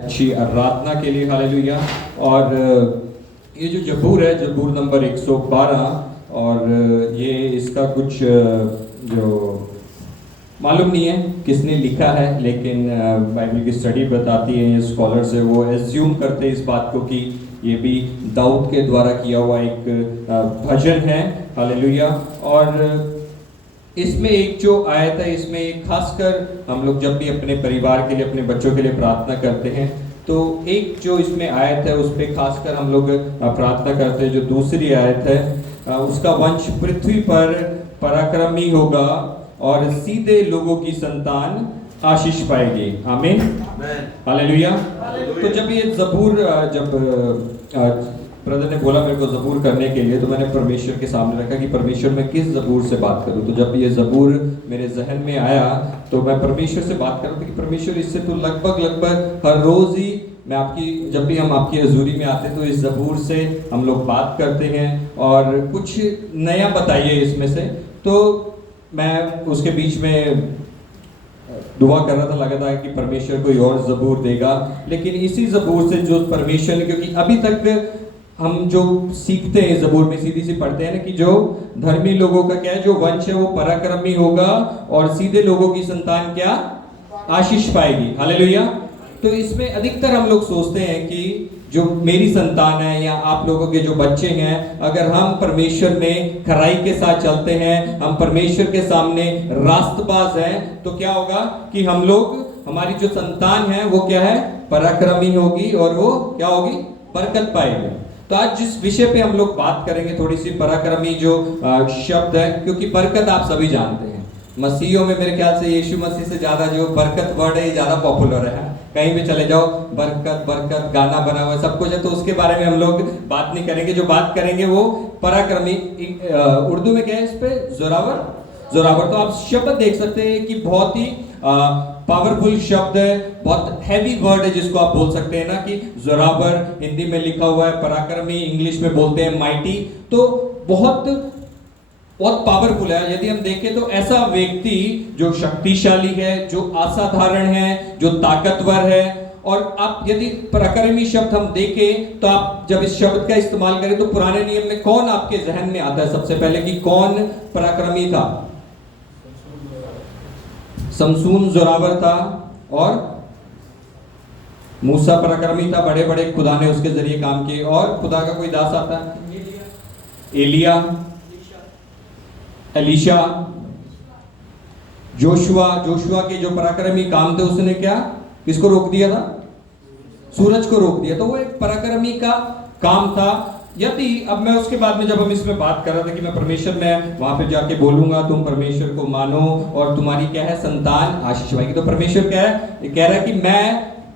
अच्छी आराधना के लिए हालेलुया। और ये जो जबूर है, जबूर नंबर 112, और ये इसका कुछ जो मालूम नहीं है किसने लिखा है, लेकिन बाइबल की स्टडी बताती है, ये स्कॉलर्स है वो एज्यूम करते हैं इस बात को कि ये भी दाऊद के द्वारा किया हुआ एक भजन है हालेलुया। और इसमें एक जो आयत है, इसमें एक खासकर हम लोग जब भी अपने परिवार के लिए, अपने बच्चों के लिए प्रार्थना करते हैं, तो एक जो इसमें आयत है उस पर खासकर हम लोग प्रार्थना करते हैं। जो दूसरी आयत है, उसका वंश पृथ्वी पर पराक्रमी होगा और सीधे लोगों की संतान आशीष पाएगी। आमीन हालेलुया। तो जब ये जबूर, जब ब्रदर ने बोला मेरे को जबूर करने के लिए, तो मैंने परमेश्वर के सामने रखा कि परमेश्वर मैं किस जबूर से बात करूं। तो जब ये जबूर मेरे जहन में आया तो मैं परमेश्वर से बात कर रहा था कि परमेश्वर इससे तो लगभग हर रोज ही मैं आपकी, जब भी हम आपकी हजूरी में आते हैं तो इस जबूर से हम लोग बात करते हैं और कुछ नया बताइए इसमें से। तो मैं उसके बीच में दुआ कर रहा था, लगा था कि परमेश्वर कोई और जबूर देगा, लेकिन इसी जबूर से जो परमेश्वर ने, क्योंकि अभी तक हम जो सीखते हैं जबूर में सीधी सी पढ़ते हैं ना कि जो धर्मी लोगों का क्या है, जो वंश है वो पराक्रमी होगा और सीधे लोगों की संतान क्या आशीष पाएगी। हालेलुया। तो इसमें अधिकतर हम लोग सोचते हैं कि जो मेरी संतान है या आप लोगों के जो बच्चे हैं, अगर हम परमेश्वर में खराई के साथ चलते हैं, हम परमेश्वर के सामने रास्तबाज हैं, तो क्या होगा कि हम लोग, हमारी जो संतान है वो क्या है, पराक्रमी होगी और वो क्या होगी, बरकत पाएगी। तो आज जिस विषय पे हम लोग बात करेंगे, थोड़ी सी पराक्रमी जो शब्द है, क्योंकि बरकत आप सभी जानते हैं, मसीहियों में मेरे ख्याल से यीशु मसीह से ज्यादा जो बरकत वर्ड है ज्यादा पॉपुलर है। कहीं भी चले जाओ बरकत बरकत गाना बना हुआ है, सब कुछ है, तो उसके बारे में हम लोग बात नहीं करेंगे। जो बात करेंगे वो पराक्रमी, उर्दू में क्या है इस पे, जोरावर। जोरावर, तो आप शब्द देख सकते हैं कि बहुत ही पावरफुल शब्द है, बहुत हैवी वर्ड है जिसको आप बोल सकते हैं ना कि जोरावर हिंदी में लिखा हुआ है, पराक्रमी इंग्लिश में बोलते हैं माइटी। तो बहुत पावरफुल है। यदि हम देखें तो ऐसा व्यक्ति जो शक्तिशाली है, जो असाधारण है, जो ताकतवर है। और आप यदि पराक्रमी शब्द हम देखें तो आप जब इस शब्द का इस्तेमाल करें तो पुराने नियम में कौन आपके जहन में आता है सबसे पहले कि कौन पराक्रमी था? समसून जोरावर था और मूसा पराक्रमी था, बड़े बड़े खुदा ने उसके जरिए काम किए। और खुदा का कोई दास आता है, एलिया, एलीशा, जोशुआ। जोशुआ के जो पराक्रमी काम थे, उसने क्या, किसको रोक दिया था? सूरज को रोक दिया। तो वो एक पराक्रमी का काम था। यदि अब मैं उसके बाद में जब हम इसमें बात कर रहे थे कि मैं परमेश्वर में वहां पे जाके बोलूंगा तुम परमेश्वर को मानो और तुम्हारी क्या है, संतान आशीष पाएगी। तो परमेश्वर क्या है, कह रहा है कि मैं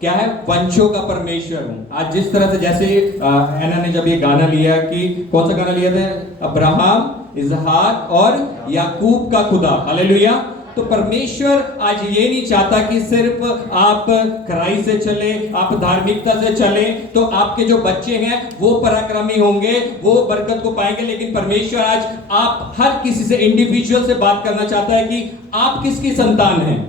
क्या है, वंशों का परमेश्वर हूं। आज जिस तरह से, जैसे एना ने जब ये गाना लिया, कि कौन सा गाना लिया था, अब्राहम, इसहाक और याकूब का खुदा। हालेलुया। तो परमेश्वर आज ये नहीं चाहता कि सिर्फ आप खराई से चले, आप धार्मिकता से चले तो आपके जो बच्चे हैं वो पराक्रमी होंगे, वो बरकत को पाएंगे। लेकिन परमेश्वर आज आप हर किसी से इंडिविजुअल से बात करना चाहता है कि आप किसकी संतान हैं,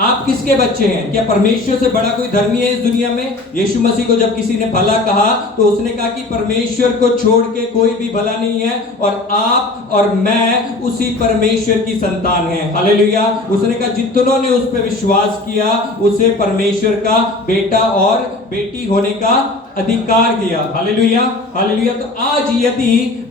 आप किसके बच्चे हैं। क्या परमेश्वर से बड़ा कोई धर्मी है इस दुनिया में? यीशु मसीह को जब किसी ने भला कहा तो उसने कहा कि परमेश्वर को छोड़ के कोई भी भला नहीं है और आप और मैं उसी परमेश्वर की संतान हैं। हालेलुया। उसने कहा जितनों ने उस पर विश्वास किया उसे परमेश्वर का बेटा और बेटी होने का अधिकार किया। Hallelujah, hallelujah. तो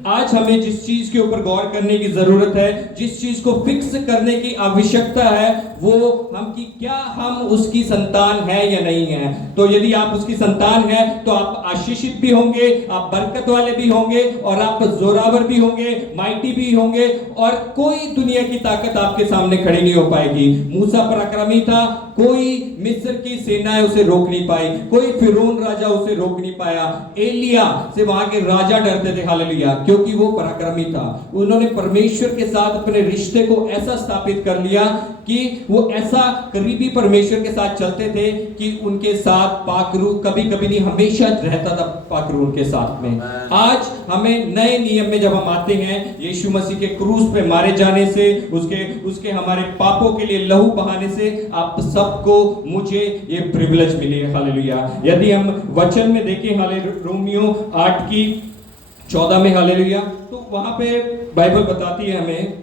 आज हमें जिस चीज के ऊपर गौर करने की जरूरत है, जिस चीज को फिक्स करने की आवश्यकता है, वो हम कि क्या हम उसकी संतान है या नहीं है। तो यदि आप उसकी संतान है तो आप आशीषित भी होंगे, आप बरकत वाले भी होंगे और आप जोरावर भी होंगे, माइटी भी होंगे, और कोई दुनिया की ताकत आपके सामने खड़ी नहीं हो पाएगी। मूसा पराक्रमी था, कोई मिस्र की सेनाएं उसे रोक नहीं पाई, कोई फिरौन राजा उसे रोक नहीं पाया। एलिया से वहां के राजा डरते थे। हालेलुया। क्योंकि वो पराक्रमी था। उन्होंने परमेश्वर के साथ अपने रिश्ते को ऐसा स्थापित कर लिया कि वो ऐसा करीबी परमेश्वर के साथ चलते थे कि उनके साथ पाकरू कभी कभी नहीं, हमेशा रहता था पाकरू उनके साथ में। आज हमें नए नियम में जब हम आते हैं, यीशु मसीह के क्रूस पे मारे जाने से, उसके हमारे पापों के लिए लहू बहाने से आप सबको, मुझे ये प्रिविलेज मिली है। हालेलुया। यदि हम वचन में देखें, रोमियो 8:14 में, हालेलुया, तो वहां पे बाइबल बताती है हमें,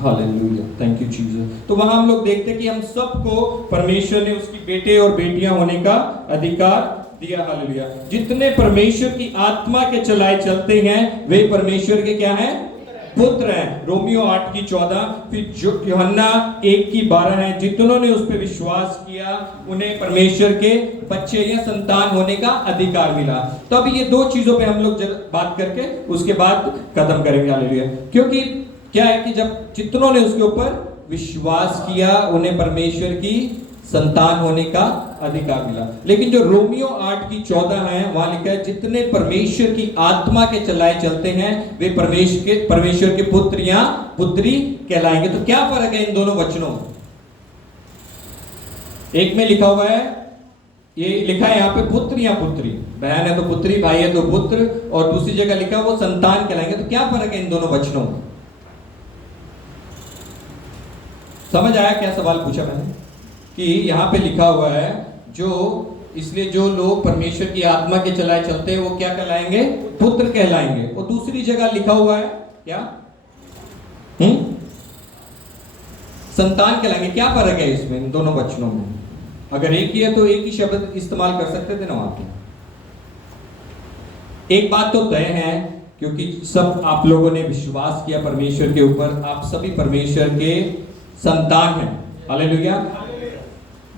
हालेलुया, थैंक यू जीसस। तो वहां हम लोग देखते हैं कि हम सबको परमेश्वर ने उसकी बेटे और बेटियां होने का अधिकार दिया। हालेलुया। जितने परमेश्वर की आत्मा के चलाए चलते हैं वे परमेश्वर के क्या हैं? पुत्र हैं। रोमियो 8:14, फिर यूहन्ना 1:12 है, जितनों ने उस पर विश्वास किया उन्हें परमेश्वर के बच्चे या संतान होने का अधिकार मिला। तो अभी ये दो चीजों पे हम लोग बात करके उसके बाद खत्म करेंगे। हालेलुया। क्योंकि क्या है कि जब जितनों ने उसके ऊपर विश्वास किया उन्हें परमेश्वर की संतान होने का अधिकार मिला। लेकिन जो रोमियो 8:14 है, वहां लिखा है जितने परमेश्वर की आत्मा के चलाए चलते हैं वे परमेश्वर के पुत्र या पुत्री कहलाएंगे। तो क्या फर्क है इन दोनों वचनों में? एक में लिखा हुआ है, ये लिखा है यहाँ पे पुत्र या पुत्री, बहन है तो पुत्री, भाई है तो पुत्र, और दूसरी जगह लिखा वो संतान कहलाएंगे। तो क्या फर्क है इन दोनों वचनों में? समझ आया क्या सवाल पूछा मैंने? कि यहाँ पे लिखा हुआ है जो, इसलिए जो लोग परमेश्वर की आत्मा के चलाए चलते हैं वो क्या कहलाएंगे? पुत्र कहलाएंगे। और दूसरी जगह लिखा हुआ है क्या? संतान कहलाएंगे। क्या फर्क है इसमें, इन दोनों वचनों में? अगर एक ही है तो एक ही शब्द इस्तेमाल कर सकते थे ना वहां पे। एक बात तो तय है, क्योंकि सब आप लोगों ने विश्वास किया परमेश्वर के ऊपर, आप सभी परमेश्वर के संतान हैं। हालेलुया।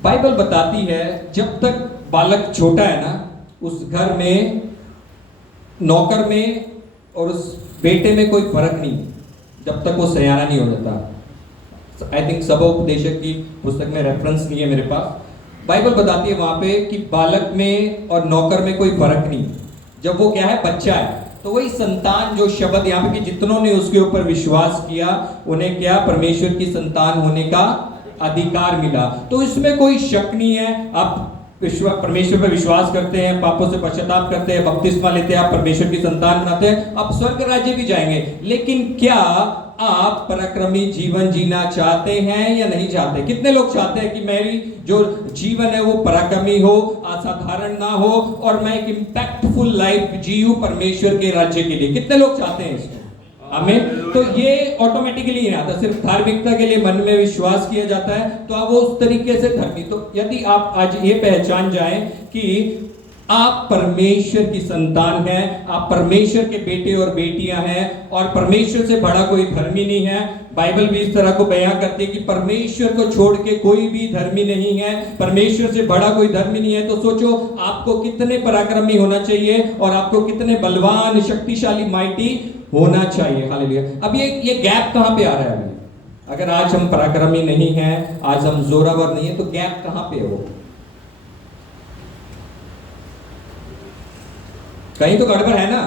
बाइबल बताती है जब तक बालक छोटा है ना, उस घर में नौकर में और उस बेटे में कोई फर्क नहीं, जब तक वो सयाना नहीं हो जाता। आई थिंक सबोपदेशक की पुस्तक में रेफरेंस नहीं है मेरे पास। बाइबल बताती है वहां पे कि बालक में और नौकर में कोई फर्क नहीं, जब वो क्या है? बच्चा है। तो वही संतान जो शब्द यहाँ पे कि जितनों ने उसके ऊपर विश्वास किया उन्हें क्या? परमेश्वर की संतान होने का अधिकार मिला। तो इसमें कोई शक नहीं है। आप परमेश्वर पर विश्वास करते हैं, पापों से पश्चाताप करते हैं, बपतिस्मा लेते हैं, आप परमेश्वर की संतान बनाते हैं, आप स्वर्ग राज्य भी जाएंगे। लेकिन क्या आप पराक्रमी जीवन जीना चाहते हैं या नहीं चाहते? कितने लोग चाहते हैं कि मेरी जो जीवन है वो पराक्रमी हो, असाधारण ना हो, और मैं एक इंपैक्टफुल लाइफ जीऊं परमेश्वर के राज्य के लिए? कितने लोग चाहते हैं इसको? आमीन। तो ये ऑटोमेटिकली नहीं आता, सिर्फ धार्मिकता के लिए मन में विश्वास किया जाता है तो आप वो उस तरीके से धर्मी। तो यदि आप आज ये पहचान जाएं कि आप परमेश्वर की संतान हैं, आप परमेश्वर के बेटे और बेटियां हैं, और परमेश्वर से बड़ा कोई धर्मी नहीं है। बाइबल भी इस तरह को बयां करती है कि परमेश्वर को छोड़ के कोई भी धर्मी नहीं है, परमेश्वर से बड़ा कोई धर्मी नहीं है। तो सोचो आपको कितने पराक्रमी होना चाहिए और आपको कितने बलवान, शक्तिशाली, माइटी होना चाहिए। हालेलुया। अब ये गैप कहां पे आ रहा है अभी? अगर आज हम पराक्रमी नहीं हैं, आज हम जोरावर नहीं है, तो गैप कहां पे है? वो कहीं तो गड़बड़ है ना।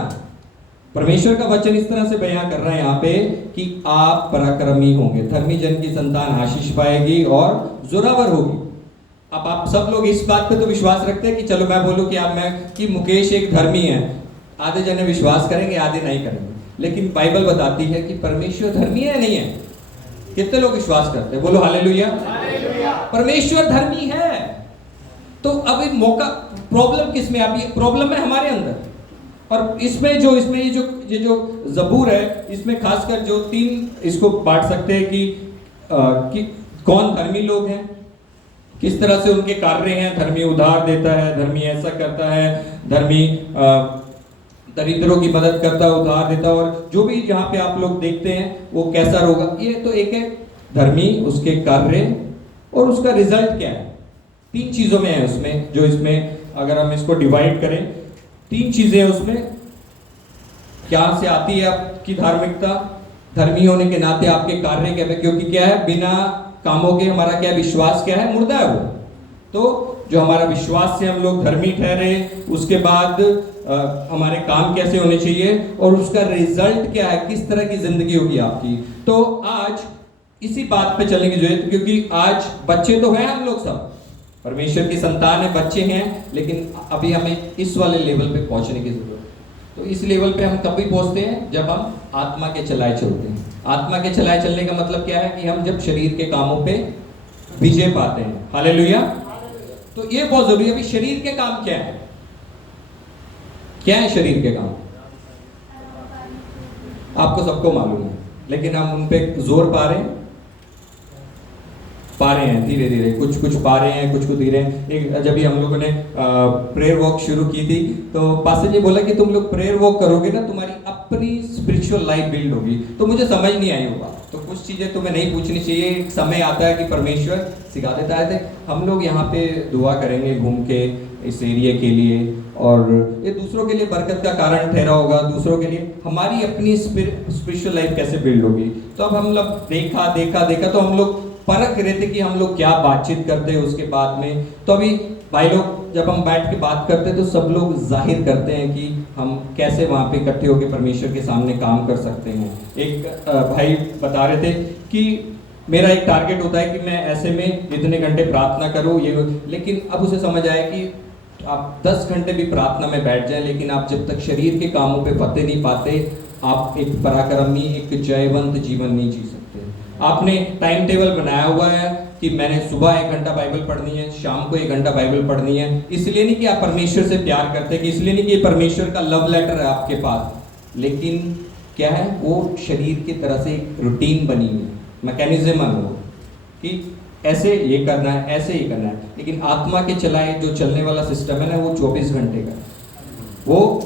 परमेश्वर का वचन इस तरह से बयां कर रहा है यहाँ पे कि आप पराक्रमी होंगे, धर्मी जन की संतान आशीष पाएगी और जोरावर होगी। अब आप सब लोग इस बात पे तो विश्वास रखते हैं कि चलो मैं बोलूं कि मुकेश एक धर्मी है, आधे जने विश्वास करेंगे, आधे नहीं करेंगे। लेकिन बाइबल बताती है कि परमेश्वर धर्मी है या नहीं है? कितने लोग विश्वास करते हैं? बोलो हालेलुया। परमेश्वर धर्मी है। तो अब एक मौका, प्रॉब्लम किस में? अभी प्रॉब्लम है हमारे अंदर। और इसमें ये जो जबूर है, इसमें खासकर जो तीन इसको बांट सकते हैं कि कौन धर्मी लोग हैं, किस तरह से उनके कार्य हैं। धर्मी उधार देता है, धर्मी ऐसा करता है, धर्मी दरिद्रों की मदद करता है, उधार देता है, और जो भी यहाँ पे आप लोग देखते हैं वो कैसा होगा। ये तो एक है धर्मी, उसके कार्य और उसका रिजल्ट क्या है। तीन चीजों में है उसमें, जो इसमें अगर हम इसको डिवाइड करें, तीन चीजें उसमें क्या से आती है आपकी धार्मिकता। धर्मी होने के नाते आपके कार्य क्या है? क्योंकि क्या है, बिना कामों के हमारा क्या विश्वास क्या है? मुर्दा है वो। तो जो हमारा विश्वास से हम लोग धर्मी ठहरे, उसके बाद हमारे काम कैसे होने चाहिए और उसका रिजल्ट क्या है, किस तरह की जिंदगी होगी आपकी। तो आज इसी बात पे चलेंगे जो है, क्योंकि आज बच्चे तो हैं हम लोग सब, परमेश्वर की संतान है, बच्चे हैं, लेकिन अभी हमें इस वाले लेवल पे पहुंचने की जरूरत है। तो इस लेवल पे हम कभी पहुंचते हैं जब हम आत्मा के चलाए चलते हैं। आत्मा के चलाए चलने का मतलब क्या है कि हम जब शरीर के कामों पे विजय पाते हैं। हालेलुया। तो ये बहुत जरूरी है। अभी शरीर के काम क्या है? क्या है शरीर के काम? आपको सबको मालूम है, लेकिन हम उन पे जोर पा रहे हैं धीरे धीरे, कुछ पा रहे हैं, कुछ धीरे। एक जब भी हम लोगों ने प्रेयर वॉक शुरू की थी, तो पास्टर जी बोला कि तुम लोग प्रेयर वॉक करोगे ना, तुम्हारी अपनी स्पिरिचुअल लाइफ बिल्ड होगी। तो मुझे समझ नहीं आई होगा, तो कुछ चीजें तुम्हें नहीं पूछनी चाहिए। एक समय आता है कि परमेश्वर सिखा देता है। हम लोग यहाँ पे दुआ करेंगे घूम के इस एरिया के लिए, और ये दूसरों के लिए बरकत का कारण ठहरा होगा, दूसरों के लिए हमारी अपनी स्पिरिचुअल लाइफ कैसे बिल्ड होगी। तो अब हम लोग देखा तो हम लोग परख रहे थे कि हम लोग क्या बातचीत करते हैं उसके बाद में। तो अभी भाई लोग जब हम बैठ के बात करते हैं तो सब लोग जाहिर करते हैं कि हम कैसे वहाँ पे इकट्ठे होकर परमेश्वर के सामने काम कर सकते हैं। एक भाई बता रहे थे कि मेरा एक टारगेट होता है कि मैं ऐसे में इतने घंटे प्रार्थना करूँ ये, लेकिन अब उसे समझ आया कि आप 10 घंटे भी प्रार्थना में बैठ जाएं, लेकिन आप जब तक शरीर के कामों पे फतेह नहीं पाते, आप एक पराक्रमी, एक जयवंत जीवन नहीं जी सकते। आपने टाइम टेबल बनाया हुआ है कि मैंने सुबह 1 घंटा बाइबल पढ़नी है, शाम को 1 घंटा बाइबल पढ़नी है। इसलिए नहीं कि आप परमेश्वर से प्यार करते हैं, कि इसलिए नहीं कि ये परमेश्वर का लव लेटर है आपके पास, लेकिन क्या है, वो शरीर की तरह से एक रूटीन बनी है, मैकेनिज्म है वो, कि ऐसे ये करना है, ऐसे ही करना है। लेकिन आत्मा के चलाए जो चलने वाला सिस्टम है ना, वो 24 घंटे का, वो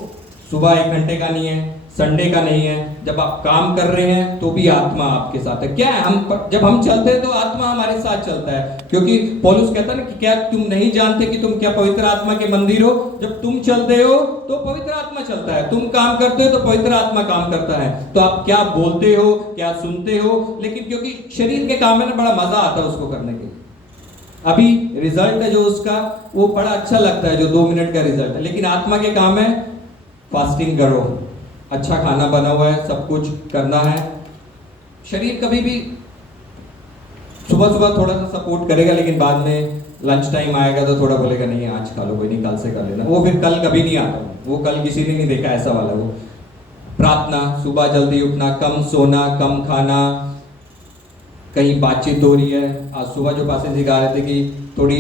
सुबह 1 घंटे का नहीं है, संडे का नहीं है। जब आप काम कर रहे हैं तो भी आत्मा आपके साथ है। क्या है, जब हम चलते हैं तो आत्मा हमारे साथ चलता है, क्योंकि पौलुस कहता है ना कि क्या तुम नहीं जानते कि तुम क्या पवित्र आत्मा के मंदिर हो। जब तुम चलते हो तो पवित्र आत्मा चलता है, तुम काम करते हो तो पवित्र आत्मा काम करता है। तो आप क्या बोलते हो, क्या सुनते हो, लेकिन क्योंकि शरीर के काम में ना बड़ा मजा आता है उसको करने के, अभी रिजल्ट है जो उसका वो बड़ा अच्छा लगता है, जो 2 मिनट का रिजल्ट है। लेकिन आत्मा के काम है फास्टिंग करो, अच्छा खाना बना हुआ है, सब कुछ करना है। शरीर कभी भी सुबह थोड़ा सा सपोर्ट करेगा, लेकिन बाद में लंच टाइम आएगा तो थोड़ा बोलेगा नहीं आज खा लो, कोई नहीं कल से कर लेना। वो फिर कल कभी नहीं आता, वो कल किसी ने नहीं देखा ऐसा वाला। वो प्रार्थना, सुबह जल्दी उठना, कम सोना, कम खाना, कहीं बातचीत हो रही है। आज सुबह जो पासे सिखा रहे थे कि थोड़ी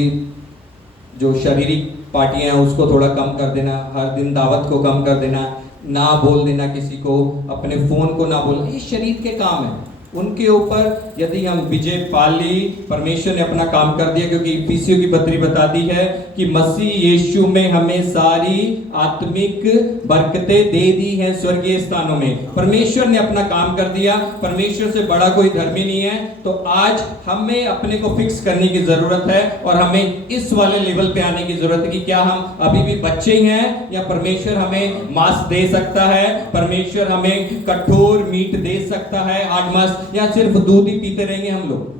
जो शारीरिक पार्टियां हैं उसको थोड़ा कम कर देना, हर दिन दावत को कम कर देना, ना बोल देना किसी को, अपने फोन को ना बोलना, ये शरीर के काम है। उनके ऊपर यदि हम विजय पा ली, परमेश्वर ने अपना काम कर दिया, क्योंकि इफिसियों की पत्री बताती है कि मसीह यीशु में हमें सारी आत्मिक बरकतें दे दी हैं स्वर्गीय स्थानों में। परमेश्वर ने अपना काम कर दिया, परमेश्वर से बड़ा कोई धर्मी नहीं है। तो आज हमें अपने को फिक्स करने की जरूरत है और हमें इस वाले लेवल पे आने की जरूरत है कि क्या हम अभी भी बच्चे हैं, या परमेश्वर हमें मांस दे सकता है, परमेश्वर हमें कठोर मीट दे सकता है 8 मास, या सिर्फ दूध ही पीते रहेंगे हम लोग।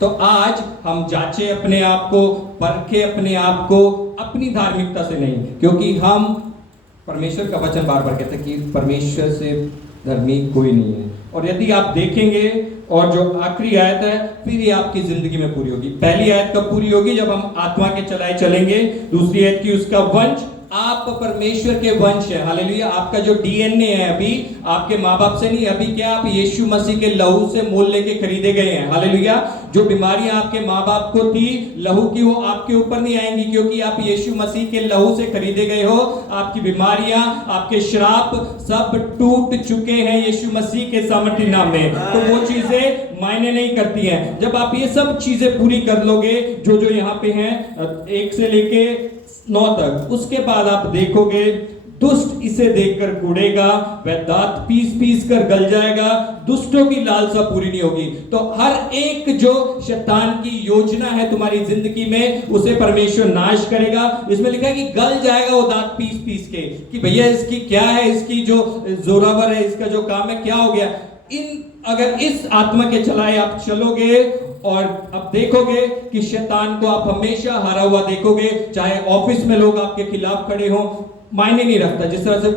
तो आज हम जांचे अपने आप को, परखे अपने आप को, अपनी धार्मिकता से नहीं, क्योंकि हम परमेश्वर का वचन बार बार कहते हैं कि परमेश्वर से धर्मी कोई नहीं है। और यदि आप देखेंगे, और जो आखिरी आयत है फिर ये आपकी जिंदगी में पूरी होगी। पहली आयत कब पूरी होगी? जब हम आत्मा के चलाए चलेंगे। दूसरी आयत की उसका वंश, आप परमेश्वर के वंश है। हालेलुया। आपका जो डीएनए है अभी आपके माँ बाप से नहीं, अभी क्या आप यीशु मसीह के लहू से मोल लेके खरीदे गए हैं। हालेलुया। जो बीमारियां आपके माँ बाप को थी लहू की, वो आपके ऊपर नहीं आएंगी, क्योंकि आप यीशु मसीह के लहू से खरीदे गए हो। आपकी बीमारियां, आपके श्राप सब टूट चुके हैं यीशु मसीह के सामर्थ्य नाम में। तो वो चीजें मायने नहीं करती हैं। जब आप ये सब चीजें पूरी कर लोगे, जो जो यहाँ पे हैं 1 से लेके 9 तक, उसके बाद आप देखोगे दुष्ट इसे देखकर कूड़ेगा, वह दांत पीस पीस कर गल जाएगा, दुष्टों की लालसा पूरी नहीं होगी। तो हर एक जो शैतान की योजना है तुम्हारी जिंदगी में, उसे परमेश्वर नाश करेगा। इसमें लिखा है कि गल जाएगा वो दांत पीस पीस के, कि भैया इसकी क्या है, इसकी जो जोरावर है, इसका जो काम है क्या हो गया। अगर इस आत्मा के चलाए आप चलोगे, और अब देखोगे कि शैतान को आप हमेशा हारा हुआ देखोगे, चाहे ऑफिस में लोग आपके खिलाफ खड़े हों, मायने नहीं रखता। जिस तरह से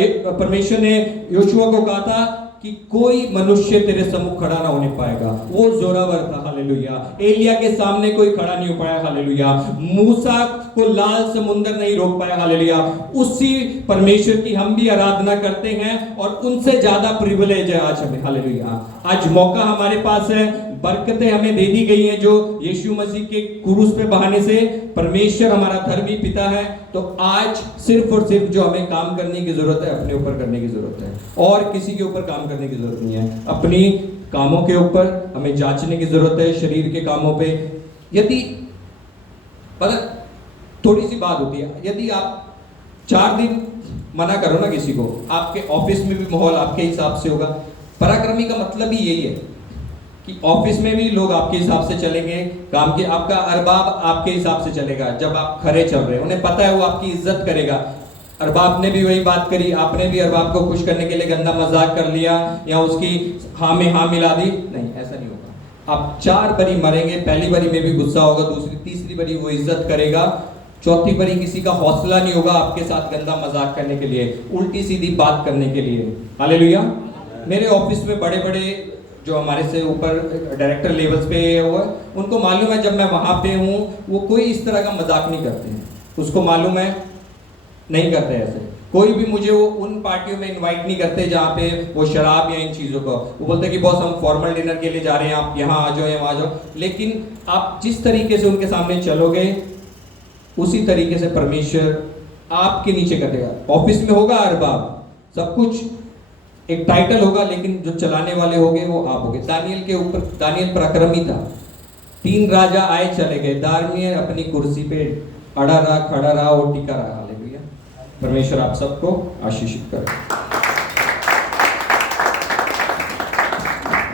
ये परमेश्वर ने योशुआ को कहा था कि कोई मनुष्य तेरे सम्मुख खड़ा ना होने पाएगा, वो जोरावर था, हालेलुया। एलिया के सामने कोई खड़ा नहीं हो पाया, हालेलुया। मूसा को लाल समुंदर नहीं रोक पाया, हालेलुया। उसी परमेश्वर की हम भी आराधना करते हैं और उनसे ज्यादा प्रिविलेज है आज हमें, हालेलुया। आज मौका हमारे पास है, बरकतें हमें दे दी गई हैं जो यीशु मसीह के क्रूस पे बहाने से परमेश्वर हमारा धर्मी पिता है। तो आज सिर्फ और सिर्फ जो हमें काम करने की जरूरत है, अपने ऊपर करने की जरूरत है, और किसी के ऊपर काम करने की जरूरत नहीं है। अपनी कामों के ऊपर हमें जांचने की जरूरत है, शरीर के कामों पे। यदि मतलब थोड़ी सी बात होती है, यदि आप 4 दिन मना करो ना किसी को, आपके ऑफिस में भी माहौल आपके हिसाब से होगा। पराक्रमी का मतलब ही यही है कि ऑफिस में भी लोग आपके हिसाब से चलेंगे, काम के आपका अरबाब आपके हिसाब से चलेगा। जब आप खरे चल रहे हैं, उन्हें पता है वो आपकी इज्जत करेगा। अरबाब ने भी वही बात करी, आपने भी अरबाब को खुश करने के लिए गंदा मजाक कर लिया या उसकी हाँ में हाँ मिला दी, नहीं, ऐसा नहीं होगा। आप 4 बारी मरेंगे, पहली बारी में भी गुस्सा होगा, दूसरी तीसरी बारी वो इज्जत करेगा, चौथी बारी किसी का हौसला नहीं होगा आपके साथ गंदा मजाक करने के लिए, उल्टी सीधी बात करने के लिए, हालेलुया। मेरे ऑफिस में बड़े बड़े जो हमारे से ऊपर डायरेक्टर लेवल्स पे हुआ, उनको मालूम है जब मैं वहां पे हूँ वो कोई इस तरह का मजाक नहीं करते हैं, उसको मालूम है नहीं करते ऐसे। कोई भी मुझे वो उन पार्टियों में इनवाइट नहीं करते जहाँ पे वो शराब या इन चीज़ों को, वो बोलते कि बॉस हम फॉर्मल डिनर के लिए जा रहे हैं, आप यहाँ आ जाओ या वहाँ आ जाओ। लेकिन आप जिस तरीके से उनके सामने चलोगे उसी तरीके से परमेश्वर आपके नीचे कटेगा। ऑफिस में होगा अरबाब, सब कुछ एक टाइटल होगा, लेकिन जो चलाने वाले होंगे वो आप होगे। दानियल के ऊपर, दानियल पराक्रमी था, 3 राजा आए चले गए, दानियल अपनी कुर्सी पे अड़ा रहा, खड़ा रहा और टिका रहा, हालेलुया। परमेश्वर आप सबको आशीषित करे।